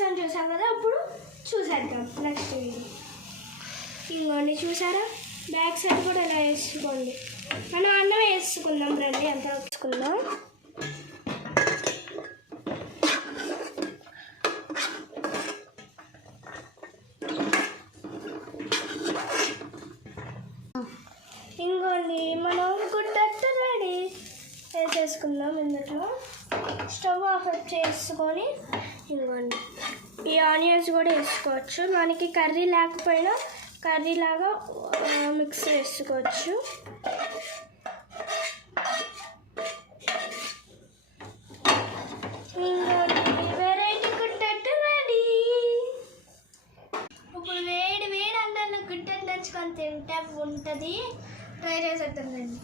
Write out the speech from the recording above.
చేసాను చూసాం కదా, ఇప్పుడు చూసేద్దాం నెక్స్ట్ వీడియో. ఇంకోండి చూసారా, బ్యాక్ సైడ్ కూడా ఇలా వేసుకోండి. మనం అన్నం వేసుకుందాం రండి, అంత వేసుకుందాం. ఇంకోండి మనం గుడ్డట్టు రెడీ వేసేసుకుందాం. ఇందులో స్టవ్ ఆఫ్ చేసుకొని ఇంకోండి ఈ ఆనియన్స్ కూడా వేసుకోవచ్చు. మనకి కర్రీ లేకపోయినా కర్రీ లాగా మిక్స్ వేసుకోవచ్చు. ఇంకోండి వెరైటీ గుడ్డట్టు రెడీ. ఇప్పుడు వేడి వేడి అన్నంలో గుడ్డలు దంచుకొని తింటే ఉంటుంది. ట్రై చేసేద్దామండి.